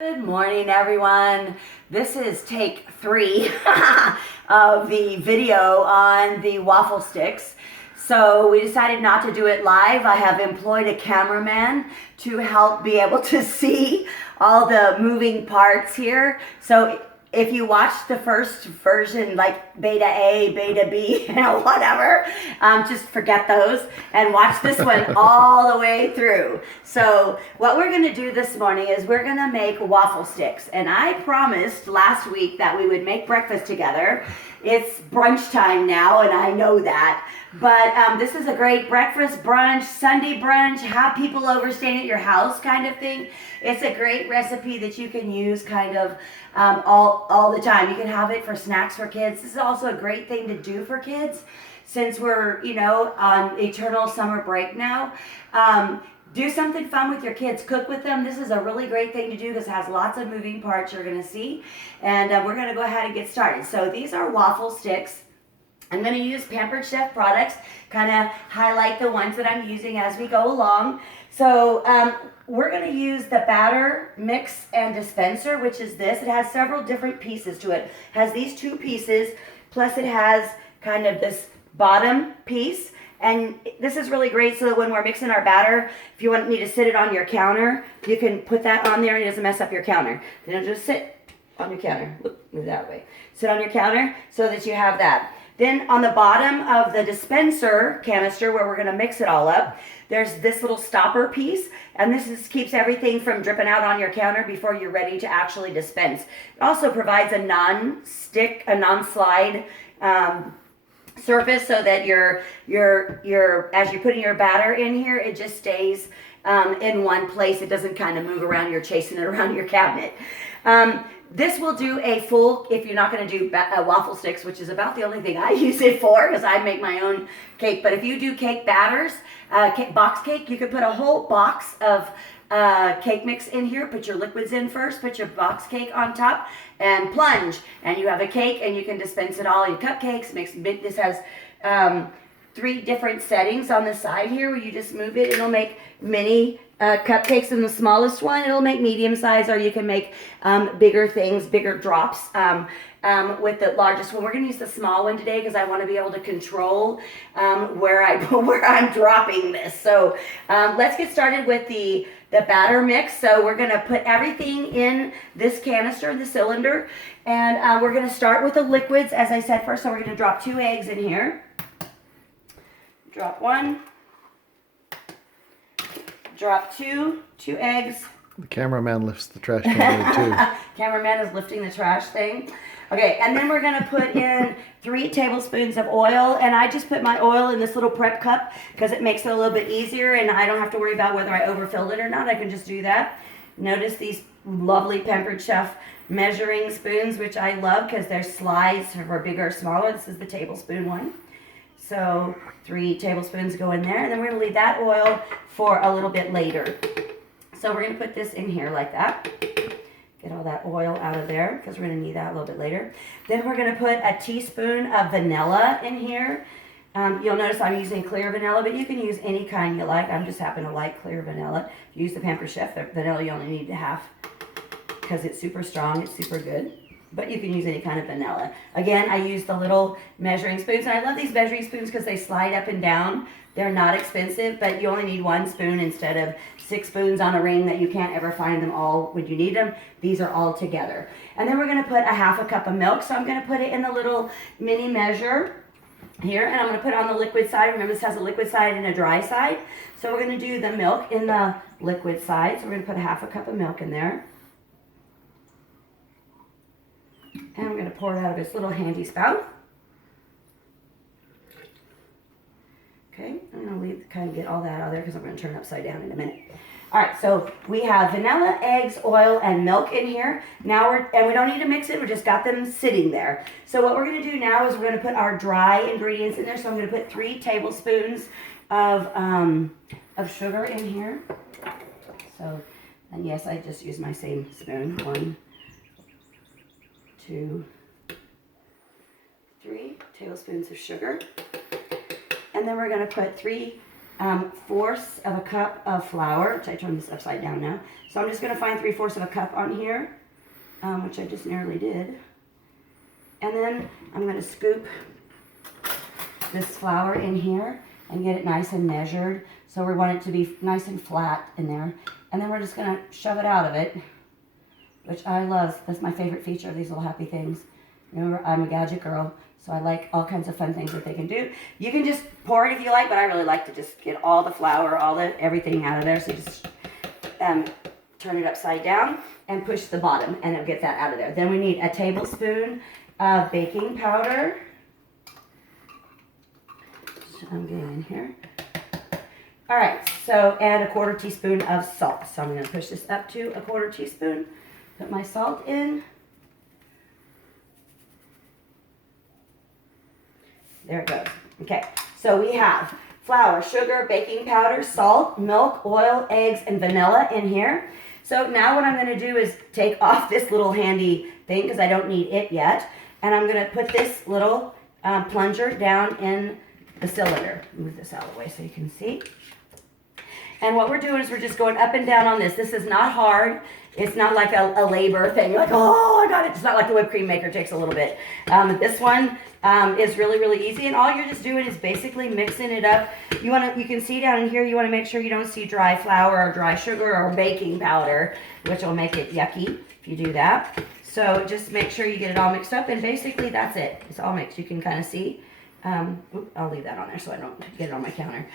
Good morning, everyone. This is take 3 of the video on the waffle sticks. So we decided not to do it live. I have employed a cameraman to help be able to see all the moving parts here. So if you watch the first version, like beta A, beta B, whatever, just forget those and watch this one all the way through. So what we're going to do this morning is we're going to make waffle sticks. And I promised last week that we would make breakfast together. It's brunch time now, and I know that. But this is a great breakfast, brunch, Sunday brunch, have people over staying at your house kind of thing. It's a great recipe that you can use kind of all the time. You can have it for snacks for kids. This is also a great thing to do for kids since we're, on eternal summer break now. Do something fun with your kids. Cook with them. This is a really great thing to do because it has lots of moving parts you're going to see. And we're going to go ahead and get started. So these are waffle sticks. I'm going to use Pampered Chef products, kind of highlight the ones that I'm using as we go along. So we're going to use the batter mix and dispenser, which is this. It has several different pieces to it. It has these two pieces, plus it has kind of this bottom piece. And this is really great so that when we're mixing our batter, if you want me to sit it on your counter, you can put that on there and it doesn't mess up your counter. Then it'll just sit on your counter. Move that way. Sit on your counter so that you have that. Then on the bottom of the dispenser canister where we're going to mix it all up, there's this little stopper piece, and this keeps everything from dripping out on your counter before you're ready to actually dispense. It also provides a non-stick, a non-slide surface so that your as you're putting your batter in here, it just stays in one place. It doesn't kind of move around. You're chasing it around your cabinet. This will do a full, if you're not going to do waffle sticks, which is about the only thing I use it for because I make my own cake. But if you do cake batters, box cake, you could put a whole box of cake mix in here. Put your liquids in first, put your box cake on top, and plunge. And you have a cake, and you can dispense it all. Your cupcakes, this has 3 different settings on the side here where you just move it. It'll make mini cupcakes in the smallest one. It'll make medium size, or you can make bigger things, bigger drops with the largest one. We're going to use the small one today because I want to be able to control where I'm dropping this. So let's get started with the batter mix. So we're going to put everything in this canister, the cylinder, and we're going to start with the liquids, as I said first. So we're going to drop 2 eggs in here. Drop 1. Drop 2 eggs. The cameraman lifts the trash can too. Cameraman is lifting the trash thing. Okay, and then we're going to put in 3 tablespoons of oil, and I just put my oil in this little prep cup because it makes it a little bit easier, and I don't have to worry about whether I overfilled it or not. I can just do that. Notice these lovely Pampered Chef measuring spoons, which I love because they're slides for bigger or smaller. This is the tablespoon one. So 3 tablespoons go in there, and then we're going to leave that oil for a little bit later. So we're going to put this in here like that. Get all that oil out of there because we're going to need that a little bit later. Then we're going to put a teaspoon of vanilla in here. You'll notice I'm using clear vanilla, but you can use any kind you like. I'm just happen to like clear vanilla. If you use the Pampered Chef vanilla, you only need half because it's super strong. It's super good. But you can use any kind of vanilla. Again, I use the little measuring spoons. And I love these measuring spoons because they slide up and down. They're not expensive, but you only need 1 spoon instead of 6 spoons on a ring that you can't ever find them all when you need them. These are all together. And then we're going to put a half a cup of milk. So I'm going to put it in the little mini measure here. And I'm going to put it on the liquid side. Remember, this has a liquid side and a dry side. So we're going to do the milk in the liquid side. So we're going to put a half a cup of milk in there. And I'm going to pour it out of this little handy spout. Okay, I'm going to kind of get all that out of there because I'm going to turn it upside down in a minute. All right, so we have vanilla, eggs, oil, and milk in here. Now we don't need to mix it. We just got them sitting there. So what we're going to do now is we're going to put our dry ingredients in there. So I'm going to put 3 tablespoons of sugar in here. So, and yes, I just use my same spoon. 1, 2, 3 tablespoons of sugar. And then we're going to put 3 1/4 of a cup of flour, which I turned this upside down now. So I'm just going to find 3/4 of a cup on here, which I just nearly did. And then I'm going to scoop this flour in here and get it nice and measured. So we want it to be nice and flat in there. And then we're just going to shove it out of it, which I love. That's my favorite feature of these little happy things. Remember, I'm a gadget girl, so I like all kinds of fun things that they can do. You can just pour it if you like, but I really like to just get all the flour, everything out of there. So just turn it upside down and push the bottom, and it'll get that out of there. Then we need a tablespoon of baking powder. So I'm getting in here. All right, so and a 1/4 teaspoon of salt. So I'm going to push this up to a 1/4 teaspoon. Put my salt in. There it goes. Okay, so we have flour, sugar, baking powder, salt, milk, oil, eggs, and vanilla in here. So now what I'm going to do is take off this little handy thing because I don't need it yet. And I'm going to put this little plunger down in the cylinder. Move this out of the way so you can see. And what we're doing is we're just going up and down on this. This is not hard. It's not like a labor thing. You're like, oh, I got it. It's not like the whipped cream maker. It takes a little bit. This one is really, really easy. And all you're just doing is basically mixing it up. You can see down in here, you want to make sure you don't see dry flour or dry sugar or baking powder, which will make it yucky if you do that. So just make sure you get it all mixed up. And basically that's it. It's all mixed. You can kind of see. I'll leave that on there so I don't get it on my counter.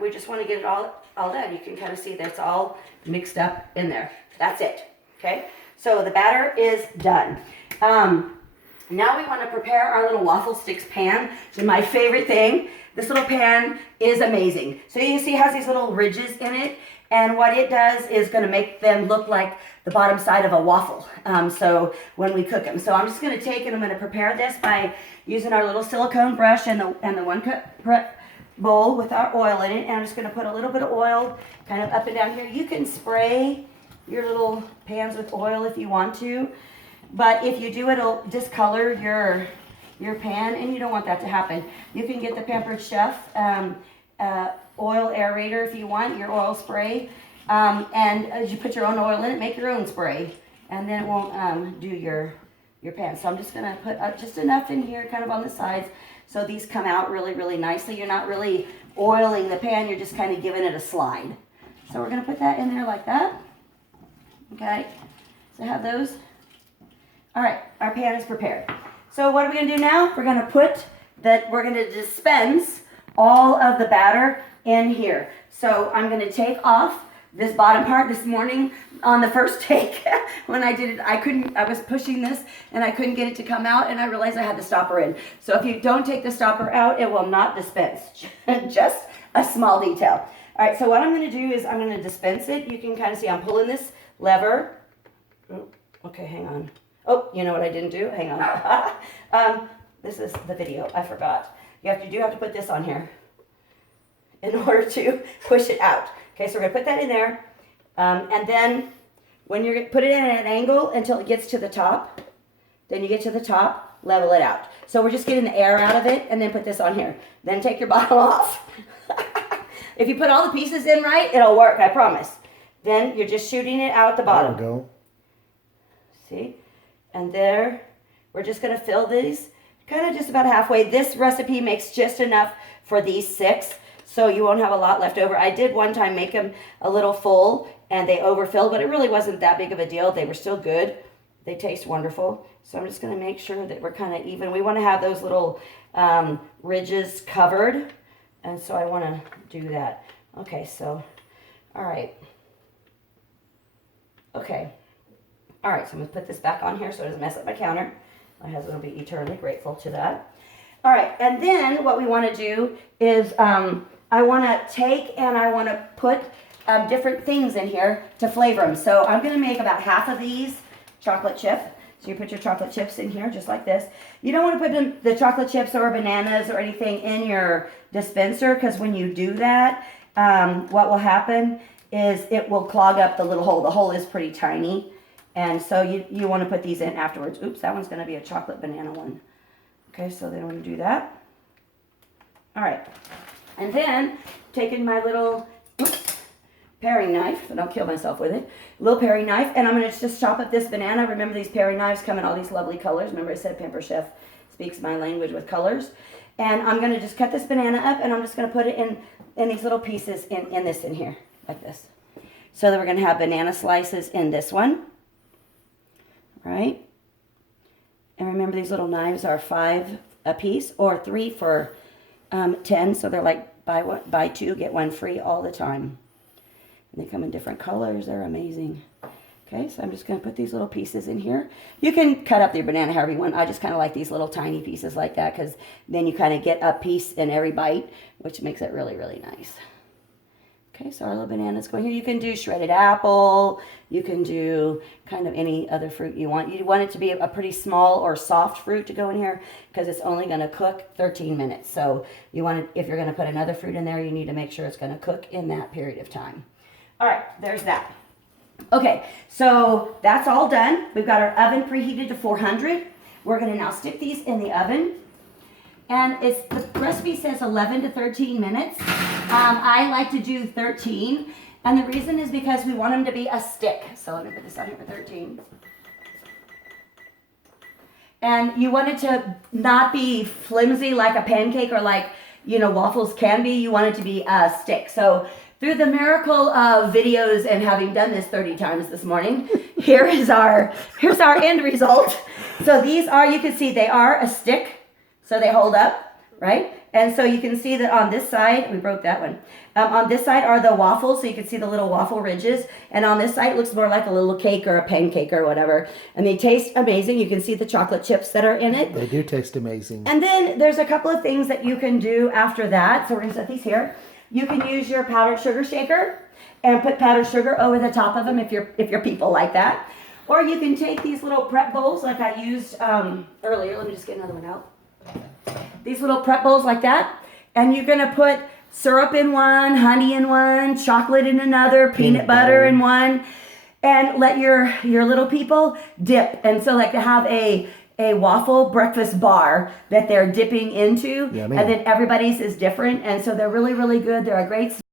We just want to get it all done. You can kind of see that's all mixed up in there. That's it. Okay, so the batter is done. Now we want to prepare our little waffle sticks pan. So my favorite thing. This little pan is amazing. So you can see it has these little ridges in it. And what it does is going to make them look like the bottom side of a waffle. So when we cook them. So I'm just going to take and I'm going to prepare this by using our little silicone brush and the 1 cup bowl with our oil in it. And I'm just going to put a little bit of oil kind of up and down here. You can spray your little pans with oil if you want to. But if you do, it'll discolor your pan, and you don't want that to happen. You can get the Pampered Chef oil aerator if you want, your oil spray. And as you put your own oil in it, make your own spray. And then it won't do your pan. So I'm just going to put just enough in here kind of on the sides so these come out really, really nicely. You're not really oiling the pan, you're just kind of giving it a slide. So we're going to put that in there like that. Okay, so have those. All right, our pan is prepared. So what are we going to do now? We're going to dispense all of the batter in here. So I'm going to take off this bottom part. This morning on the first take when I did it, I was pushing this and I couldn't get it to come out, and I realized I had the stopper in. So if you don't take the stopper out, it will not dispense. Just a small detail. All right, so what I'm going to do is I'm going to dispense it. You can kind of see I'm pulling this lever. Oh, okay, hang on. Oh, you know what I didn't do? Hang on. This is the video. I forgot. You do have to put this on here in order to push it out. Okay, so we're going to put that in there. And then when you put it in at an angle until it gets to the top, then you get to the top, level it out. So we're just getting the air out of it, and then put this on here. Then take your bottle off. If you put all the pieces in right, it'll work, I promise. Then you're just shooting it out the bottom. There we go. See? And there, we're just going to fill these kind of just about halfway. This recipe makes just enough for these 6, so you won't have a lot left over. I did one time make them a little full, and they overfilled, but it really wasn't that big of a deal. They were still good. They taste wonderful. So I'm just going to make sure that we're kind of even. We want to have those little ridges covered, and so I want to do that. Okay, so, all right. Okay. All right, so I'm going to put this back on here so it doesn't mess up my counter. My husband will be eternally grateful to that. All right, and then what we want to do is I want to take and I want to put different things in here to flavor them. So I'm going to make about half of these chocolate chip. So you put your chocolate chips in here just like this. You don't want to put the chocolate chips or bananas or anything in your dispenser, because when you do that, what will happen is it will clog up the little hole. The hole is pretty tiny. And so you want to put these in afterwards. Oops, that one's going to be a chocolate banana one. Okay, so then we do that. All right. And then taking my little paring knife, so don't kill myself with it, little paring knife, and I'm going to just chop up this banana. Remember, these paring knives come in all these lovely colors. Remember I said Pamper Chef speaks my language with colors. And I'm going to just cut this banana up, and I'm just going to put it in these little pieces in here, like this. So that we're going to have banana slices in this one, right? And remember, these little knives are 5 a piece, or 3 for 10, so they're like buy 2, get 1 free all the time. And they come in different colors. They're amazing. Okay, so I'm just going to put these little pieces in here. You can cut up your banana however you want. I just kind of like these little tiny pieces like that because then you kind of get a piece in every bite, which makes it really, really nice. Okay, so our little banana's going here. You can do shredded apple. You can do kind of any other fruit you want. You want it to be a pretty small or soft fruit to go in here because it's only going to cook 13 minutes. So you want it, if you're going to put another fruit in there, you need to make sure it's going to cook in that period of time. All right, there's that. Okay, so that's all done. We've got our oven preheated to 400. We're going to now stick these in the oven. And the recipe says 11 to 13 minutes. I like to do 13. And the reason is because we want them to be a stick. So let me put this on here for 13. And you want it to not be flimsy like a pancake or like, waffles can be. You want it to be a stick. So through the miracle of videos and having done this 30 times this morning, here's our end result. So these are, you can see they are a stick. So they hold up, right? And so you can see that on this side, we broke that one. On this side are the waffles, so you can see the little waffle ridges. And on this side, it looks more like a little cake or a pancake or whatever. And they taste amazing. You can see the chocolate chips that are in it. They do taste amazing. And then there's a couple of things that you can do after that. So we're going to set these here. You can use your powdered sugar shaker and put powdered sugar over the top of them if you're people like that. Or you can take these little prep bowls like I used earlier. Let me just get another one out. These little prep bowls like that, and you're going to put syrup in one, honey in one, chocolate in another, peanut butter in one, and let your little people dip. And so like to have a waffle breakfast bar that they're dipping into, Yummy. and then everybody's is different, and so they're really, really good. They're a great